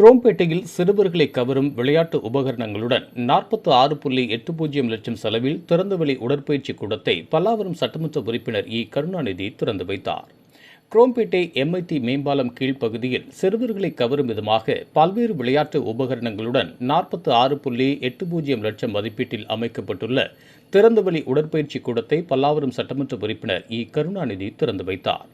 குரோம்பேட்டையில் சிறுவர்களை கவரும் விளையாட்டு உபகரணங்களுடன் 46.80 லட்சம் செலவில் திறந்தவெளி உடற்பயிற்சி கூடத்தை பல்லாவரம் சட்டமன்ற உறுப்பினர் இ. கருணாநிதி திறந்து வைத்தார். குரோம்பேட்டை MIT மேம்பாலம் கீழ்ப்பகுதியில் சிறுவர்களை கவரும் விதமாக பல்வேறு விளையாட்டு உபகரணங்களுடன் 46.80 லட்சம் மதிப்பீட்டில் அமைக்கப்பட்டுள்ள திறந்தவெளி உடற்பயிற்சி கூடத்தை பல்லாவரம் சட்டமன்ற உறுப்பினர் இ. கருணாநிதி திறந்து வைத்தார்.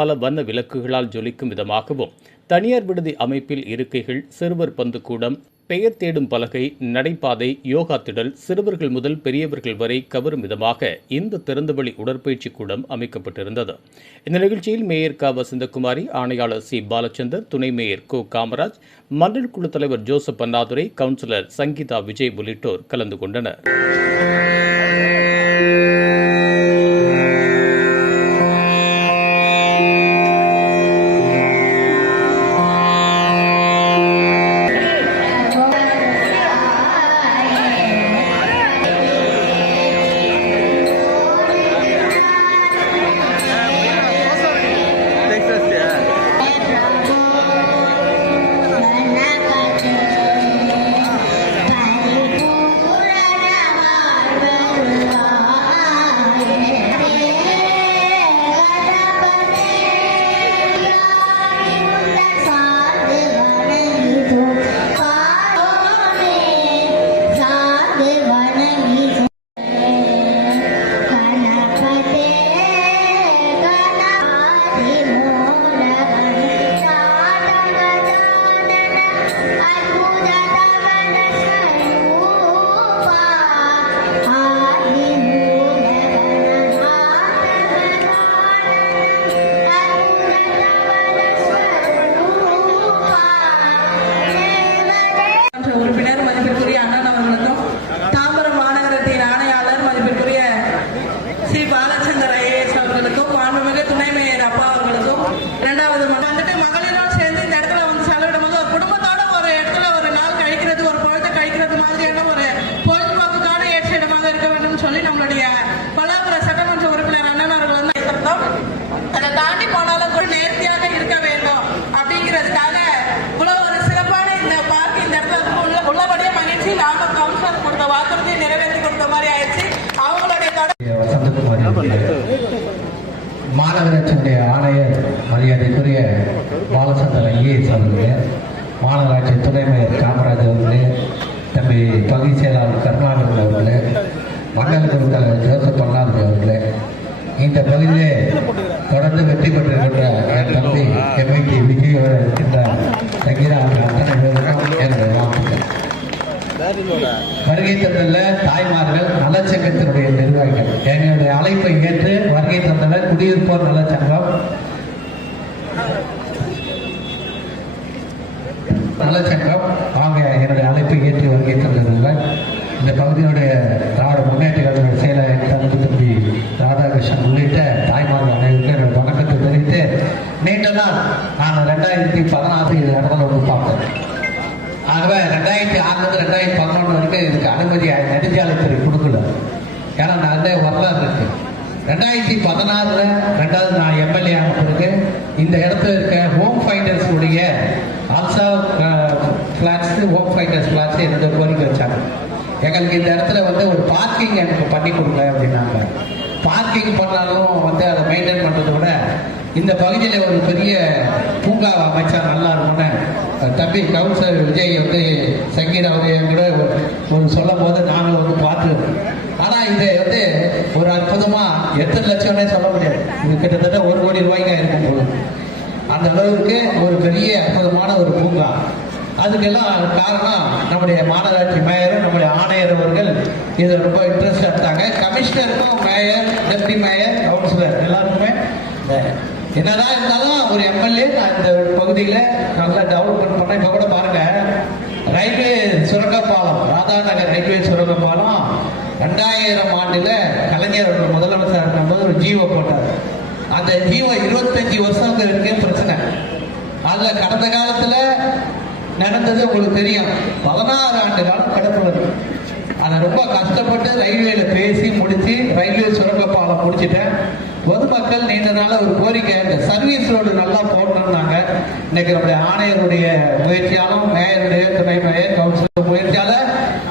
பல வண்ண விளக்குகளால் ஜொலிக்கும் விதமாகவும் தனியார் விடுதி அமைப்பில் இருக்கைகள், சிறுவர் பந்து கூடம், பெயர் தேடும் பலகை, நடைபாதை, யோகா திடல், சிறுவர்கள் முதல் பெரியவர்கள் வரை கவரும் விதமாக இந்த திறந்தவெளி உடற்பயிற்சி கூடம் அமைக்கப்பட்டிருந்தது. இந்த நிகழ்ச்சியில் மேயர் க. வசந்தகுமாரி, ஆணையாளர் சி. பாலச்சந்தர், துணை மேயர் கோ. காமராஜ், மண்டல் குழு தலைவர் ஜோசப் அண்ணாதுரை, கவுன்சிலர் சங்கீதா விஜய் உள்ளிட்டோர் கலந்து கொண்டனர். உறுப்பினர் மதிப்பிற்குரிய அண்ணன் அவர்களுக்கும், தாம்பரம் மாநகரத்தின் ஆணையாளர் மதிப்பிற்குரிய சி. பாலச்சந்தர் IAS அவர்களுக்கும், மாண்புமிகு துணை மேயர் அப்பா அவர்களுக்கும், இரண்டாவது வந்துட்டு மகளிரோடு சேர்ந்து இந்த இடத்துல வந்து செலவிடும் போது ஒரு குடும்பத்தோட ஒரு இடத்துல ஒரு நாள் கழிக்கிறது, ஒரு பொழுது கழிக்கிறது மாதிரியான ஒரு பொழுதுபோக்குக்கான ஏற்ற இடமாக இருக்க வேண்டும் சொல்லி நம்மளுடைய பல்லாவரம் சட்டமன்ற உறுப்பினர் அண்ணன் அவர்கள் வந்து வைத்திருந்தோம். அதை தாண்டி போனாலும் கூட நேர்த்தியாக இருக்க வேண்டும் அப்படிங்கிறதுக்காக இவ்வளவு ஒரு சிறப்பான இந்த பார்க் இந்த இடத்துல உள்ளபடியே மகிழ்ச்சி. நாங்கள் கவுன்சிலர் கொடுத்த வாக்குறுதியை நிறைவேற்றி கொடுத்த மாதிரி ஆயிடுச்சு. அவங்களுடைய மாநகராட்சியுடைய ஆணையர் மரியாதைக்குரிய பாலச்சந்தர் IAS அவர்களே, மாநகராட்சி துணை மேயர் காமராஜ் அவர்களே, தம்பி பகுதி செயலாளர் கருணாநிதி அவர்களே, மண்டல குழு தலைவர் ஜோசப் அண்ணாதுரை அவர்களே, இந்த பகுதியிலே தொடர்ந்து வெற்றி பெற்றிருக்கின்ற என் தம்பி MIT விஜய் இருக்கின்ற சங்கீதா அத்தனை பேருக்கும் என்னுடைய வாழ்த்துக்கள். வருகை தந்துள்ள தாய்மார்கள், நலச்சங்கத்தினுடைய நிர்வாகிகள், எங்களுடைய அழைப்பை ஏற்று வருகை தந்துள்ள குடியிருப்போர் நலச்சங்கம், அவங்க என்னுடைய அழைப்பை ஏற்றி வருகை தந்திருந்தார்கள். இந்த பகுதியினுடைய திராவிட முன்னேற்ற கழக செயலாளர் தம்பி ராதாகிருஷ்ணன் உள்ளிட்ட தாய்மார்கள் அனைவருக்கும் என்னுடைய வணக்கத்தை தெரிவித்து, நீண்ட நாள் நான் 2016 இடத்துல வந்து பார்த்தேன். ஆகவே 2006 2011 வரைக்கும் இதுக்கு அனுமதி நெடுஞ்சாலைத்துறை கொடுக்கல. ஏன்னா நிறைய வரலாறு இருக்கு. 2016 ரெண்டாவது நான் MLA ஆன பிறகு இந்த இடத்துல இருக்க ஹோம் ஃபைண்டர்ஸ் உடைய ஆல்சா பிளாட்ஸ், ஹோம் ஃபைண்டர்ஸ் பிளாட்ஸ் என்னுடைய கோரிக்கை வச்சாங்க. எங்களுக்கு இந்த இடத்துல வந்து ஒரு பார்க்கிங் எனக்கு பண்ணி கொடுக்கல அப்படின்னாங்க. பார்க்கிங் பண்ணாலும் வந்து அதை மெயின்டைன் பண்ணுறதை விட இந்த பகுதியில் ஒரு பெரிய பூங்காவை அமைச்சா நல்லா இருக்கும்னு தம்பி கவுன்சிலர் விஜய் வந்து சங்கீதா கூட ஒரு சொல்லும் போது நானும் வந்து பார்த்து, ஆனால் இதை வந்து ஒரு அற்புதமாக எத்தனை லட்சம்னே சொல்ல முடியாது. இது கிட்டத்தட்ட 1 கோடி ரூபாய்க்கு இருக்கும் போது அந்த அளவுக்கு ஒரு பெரிய அற்புதமான ஒரு பூங்கா. அதுக்கெல்லாம் காரணம் நம்முடைய மாநகராட்சி மேயரும் நம்முடைய ஆணையர் அவர்கள் இதை ரொம்ப இன்ட்ரெஸ்ட் எடுத்தாங்க. கமிஷனருக்கும், மேயர், டெப்டி மேயர், கவுன்சிலர் எல்லாருக்குமே என்னதான் இருந்தாலும் ஒரு MLA நான் இந்த பகுதியில் நல்லா டெவலப்மெண்ட் பண்ண. இப்போ கூட பாருங்க, ரயில்வே சுரங்கப்பாலம், ராதாநகர் ரயில்வே சுரங்கப்பாலம் 2000 ஆண்டுல கலைஞர் முதலமைச்சர் இருக்கும்போது ஒரு ஜீவோ போட்டார். அந்த ஜீவோ 25 வருஷத்துக்கு இருக்கே பிரச்சனை. அதில் கடந்த காலத்தில் நடந்தது உங்களுக்கு தெரியும். 16 ஆண்டு காலம் கிடப்புறது. அதை ரொம்ப கஷ்டப்பட்டு ரயில்வேல பேசி முடிச்சு ரயில்வே சுரங்கப்பாலம் முடிச்சுட்டேன். பொதுமக்கள் நீண்ட நாள ஒரு கோரிக்கை, இந்த சர்வீஸ் ரோடு நல்லா போடணும்னாங்க. இன்னைக்கு நம்முடைய ஆணையருடைய முயற்சியாலும், மேயருடைய, துணை மேயர், கவுன்சிலர் முயற்சியால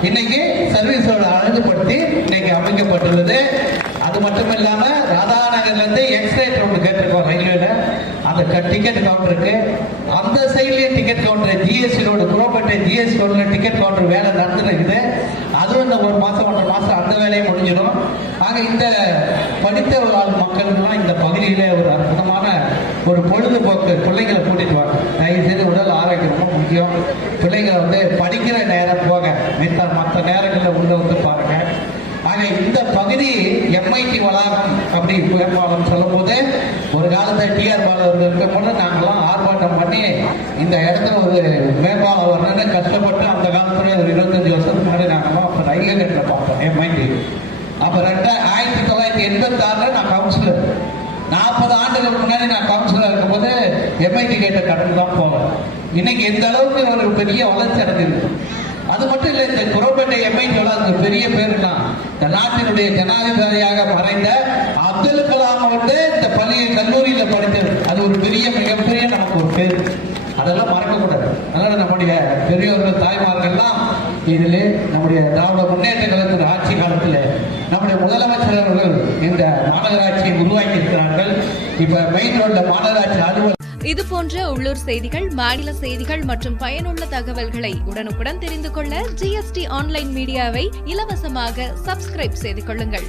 இன்னைக்கு சர்வீஸ் ரோடு அழகுபடுத்தி இன்னைக்கு அமைக்கப்பட்டுள்ளது. அது மட்டும் இல்லாம ராதாநகர்ல இருந்து எக்ஸ்பிரஸ் ரோடு கேட்டிருக்கோம் ரயில்வேல, அந்த டிக்கெட் கவுண்டருக்கு அந்த சைட்லயே ticket counter, GST road Chromepet GST ரோட்ல டிக்கெட் கவுண்டர் வேலை நடந்துருக்குது. அதுவும் இந்த 1 மாசம் 1.5 மாசம் அந்த வேலையை முடிஞ்சிடும். ஆக இந்த படித்த மக்கள்லாம் இந்த பகுதியில ஒரு அற்புதமான ஒரு பொழுதுபோக்கு, பிள்ளைங்களை கூட்டிட்டு வாங்க. தயவு செய்து உடல் ஆரோக்கியம் ரொம்ப முக்கியம். பிள்ளைங்களை வந்து படிக்கிற நேரம் போக மற்ற நேரங்களில் உள்ள வந்து பாருங்க. ஆக இந்த பகுதி எம்ஐடி வளாகம் அப்படி மேம்பாலம் சொல்லும் போது, ஒரு காலத்தில் டிஆர் பாலம் இருக்கும் போது நாங்கெல்லாம் ஆர்ப்பாட்டம் பண்ணி இந்த இடத்துல ஒரு மேம்பாலம் வரணும்னு கஷ்டப்பட்டு அந்த காலத்துல ஒரு 25 வருஷத்துக்கு முன்னாடி நாங்கெல்லாம் அப்போ ரயில்வே கேட்டில் பார்த்தோம் எம்ஐடி. அப்போ 1986 நான் கவுன்சிலர், 40 ஆண்டுகளுக்கு முன்னாடி நான் கவுன்சிலர் இருக்கும்போது எம்ஐடி கேட்ட கடந்து தான் போவேன். இன்னைக்கு எந்த அளவுக்கு ஒரு பெரிய வளர்ச்சி அடைஞ்சிருக்கு. அது மட்டும் இல்லை, இந்த குரோப்பேட்டை எம்ஐடி வளாகம் பெரிய பேருனா இந்த நாட்டினுடைய ஜனாதிபதியாக மறைந்த அப்துல் கலாம் வந்து இந்த பள்ளியை கல்லூரியில படித்தது. அது ஒரு பெரிய மிகப்பெரிய நமக்கு ஒரு பேர், அதெல்லாம் மறக்கக்கூடாது. அதனால நம்முடைய பெரியோர்கள், தாய்மார்கள்லாம் இதில் நம்முடைய திராவிட முன்னேற்ற கழகத்தின் ஆட்சி காலத்தில் நம்முடைய முதலமைச்சர் அவர்கள் இந்த மாநகராட்சியை உருவாக்கி இருக்கிறார்கள். இப்ப மெயின் ரோட்ல மாநகராட்சி அலுவலகம். இது போன்ற உள்ளூர் செய்திகள், மாநில செய்திகள் மற்றும் பயனுள்ள தகவல்களை உடனுக்குடன் தெரிந்து கொள்ள GST ஆன்லைன் மீடியாவை இலவசமாக சப்ஸ்கிரைப் செய்து கொள்ளுங்கள்.